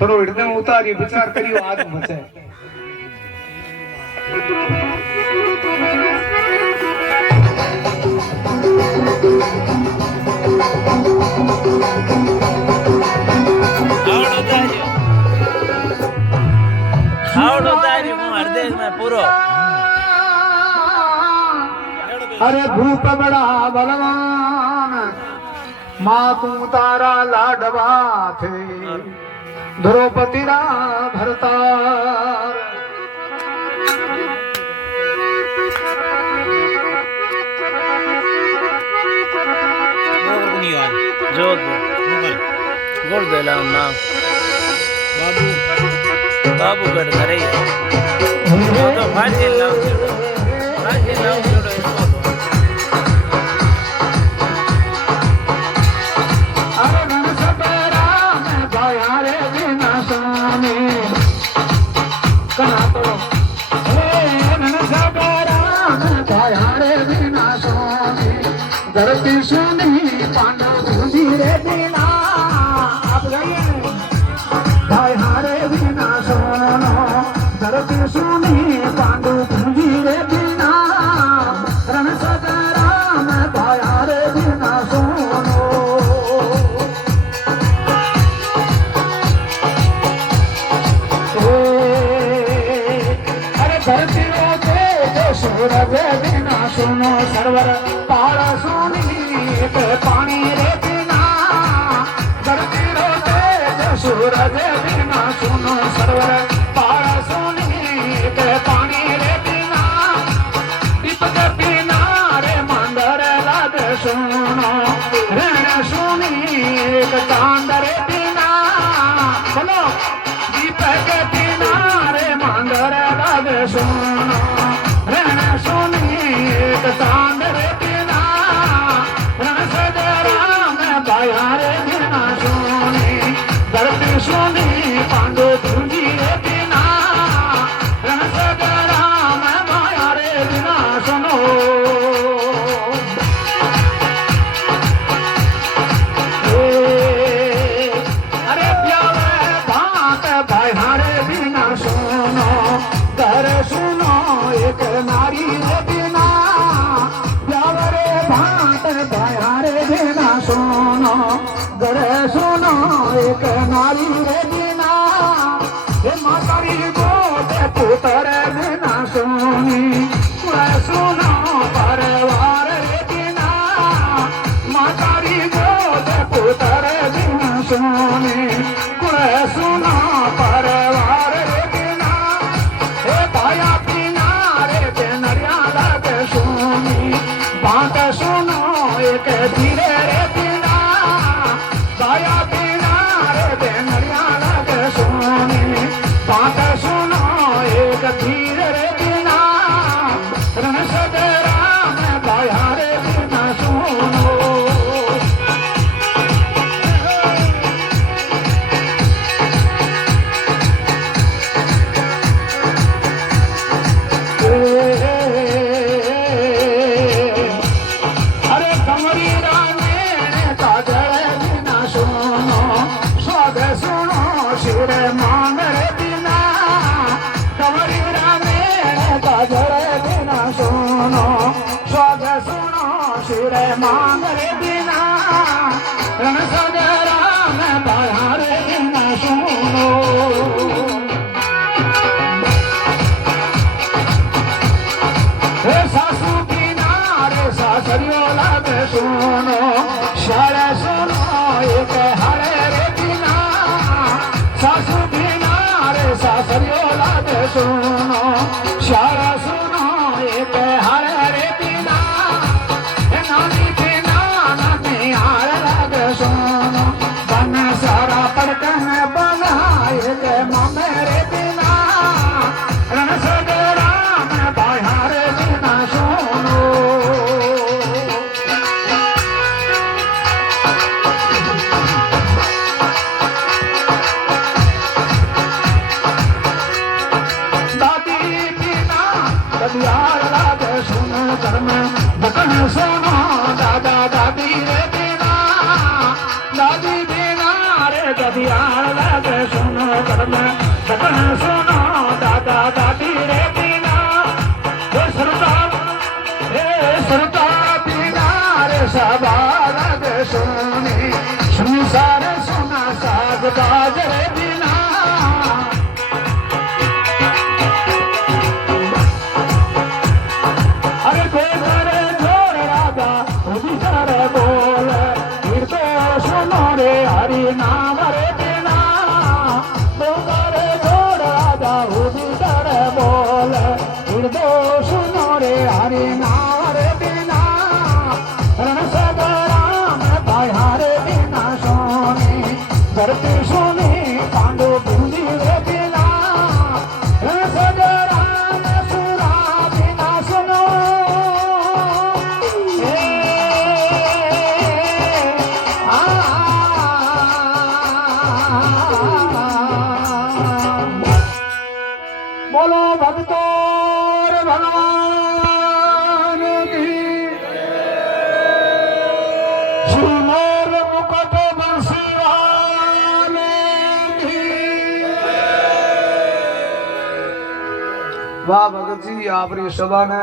थोड़ो हृदय में उतारिए, विचार करियो आज बचे। हृदय में पूरो अरे भूप बड़ा बलवान माँ तू तारा लाडवा थे द्रौपदी रा भरतार गुरुदेला नाम बाबू गढ़ करे तो फांसी लाव जोड़ो इसको अरे मन सबरा में भयारे बिना सोने कना तो मन सबरा में भयारे बिना सोने धरती सुनी पांडव धूंधी रे बिना आप गाइए भयारे बिना सोनो धरती सुनी पांडव धूंधी रे बिना रण सबरा में भयारे बिना सोनो धरती रोते जो सूरज बिना सुनो सरवर पार सुनी पानी रे बिना धरती रोते जो सूरज बिना सुनो सरवर पार सुनी पानी रे बिना दीपक बिना रे मंदर लाद सुनो रण सुनी चांद रे बिना बोलो दीपक बिना रे मंदर लाद सुनो रण सुनी चांद रे बिना रण सजरा में बाया रे बिना सुनी धरती सुनी पांडु धुंजी रे बिना रण सजरा में बाया रे बिना सुनो अरे प्यारे बात बाया बिना सुनो घर सुनो एक नारी रे बिना प्यारे बात बाया बिना सुनो घर सुनो एक नारी रे बिना हे मातारी गोद पुत्र बिना सुनी सुनो परिवार रे बिना मातारी गोद पुत्र बिना सुनी सुनो परिवार रे बिना हे भाया बिना रे बेनरिया लग सुनी बात सुनो एक धीरे रे बिना भाया बिना रे बेनरिया लग सुनी बात सुनो एक धीरे रे बिना रण सदरा में भाया रे बिना सुनो अरे कमरी राने काजल बिना सुनो स्वाग सुनो शिर मांग रे बिना कमरी राने काजल बिना सुनो स्वाग सुनो शिर मांग रे बिना रण सजरा में बाया रे बिना सुनो सासू बिना रे सासरियो लाग सुनो शाले सुनो एक हरे रे बिना सासू बिना रे सासरियो लाग सुनो शाले सुनो एक हरे रे बिना नानी बिना नानी हार लाग सुनो बन सारा पड़कन बनाए के मामे रे बिना रण सजरा में बाया रे बिना सुनो दादी बिना ददियार लाग सुन कर्म बकन सुनो दादा दादी रे बिना दादी बिना रे ददियार लाग सुनो धर्म बचन सुनो दादा दादी रे बिना हे सरदार बिना रे सबारग सुनी संसार सुना साग बाज रे बिना अरे गोरे जोर राजा उदितर बोल कीर्तो सुनो रे हरि नाम रे बिना गोरे जोर राजा उदितर बोल कीर्तो सुनो रे हरि नाम रे बिना रण सगराम बाहर बिना सोनी धरती सोनी पांडु बिंदी रे बिना रण सगराम सुरा बिना सुनो बोलो भक्तो रे भगवान की सुनोर मुकुट बंसीवान की वाह भगत जी आपरी सभा ने